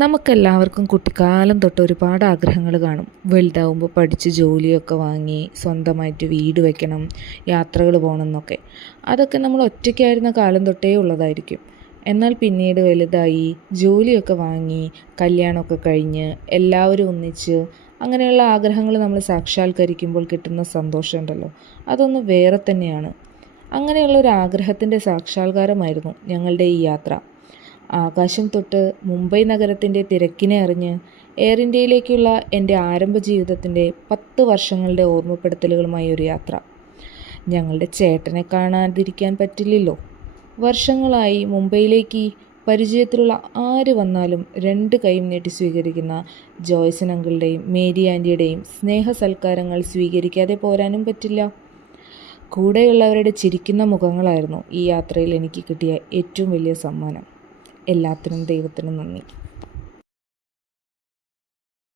നമുക്കെല്ലാവർക്കും കുട്ടിക്കാലം തൊട്ട് ഒരുപാട് ആഗ്രഹങ്ങൾ കാണും. വലുതാവുമ്പോൾ പഠിച്ച് ജോലിയൊക്കെ വാങ്ങി സ്വന്തമായിട്ട് വീട് വയ്ക്കണം, യാത്രകൾ പോകണം എന്നൊക്കെ. അതൊക്കെ നമ്മൾ ഒറ്റയ്ക്കായിരുന്ന കാലം തൊട്ടേ ഉള്ളതായിരിക്കും. എന്നാൽ പിന്നീട് വലുതായി ജോലിയൊക്കെ വാങ്ങി കല്യാണമൊക്കെ കഴിഞ്ഞ് എല്ലാവരും ഒന്നിച്ച് അങ്ങനെയുള്ള ആഗ്രഹങ്ങൾ നമ്മൾ സാക്ഷാത്കരിക്കുമ്പോൾ കിട്ടുന്ന സന്തോഷമുണ്ടല്ലോ, അതൊന്ന് വേറെ തന്നെയാണ്. അങ്ങനെയുള്ള ഒരു ആഗ്രഹത്തിൻ്റെ സാക്ഷാത്കാരമായിരുന്നു ഞങ്ങളുടെ ഈ യാത്ര. ആകാശം തൊട്ട് മുംബൈ നഗരത്തിൻ്റെ തിരക്കിനെ അറിഞ്ഞ് എയർ ഇന്ത്യയിലേക്കുള്ള എൻ്റെ ആരംഭ ജീവിതത്തിൻ്റെ 10 വർഷങ്ങളുടെ ഓർമ്മപ്പെടുത്തലുകളുമായി ഒരു യാത്ര. ഞങ്ങളുടെ ചേട്ടനെ കാണാതിരിക്കാൻ പറ്റില്ലല്ലോ. വർഷങ്ങളായി മുംബൈയിലേക്ക് പരിചയത്തിലുള്ള ആര് വന്നാലും 2 കൈയും നീട്ടി സ്വീകരിക്കുന്ന ജോയ്സൺ അങ്കിളുടെയും മേരി ആൻറ്റിയുടെയും സ്നേഹ സൽക്കാരങ്ങൾ സ്വീകരിക്കാതെ പോരാനും പറ്റില്ല. കൂടെയുള്ളവരുടെ ചിരിക്കുന്ന മുഖങ്ങളായിരുന്നു ഈ യാത്രയിൽ എനിക്ക് കിട്ടിയ ഏറ്റവും വലിയ സമ്മാനം. എല്ലാത്തിനും ദൈവത്തിന് നന്ദി.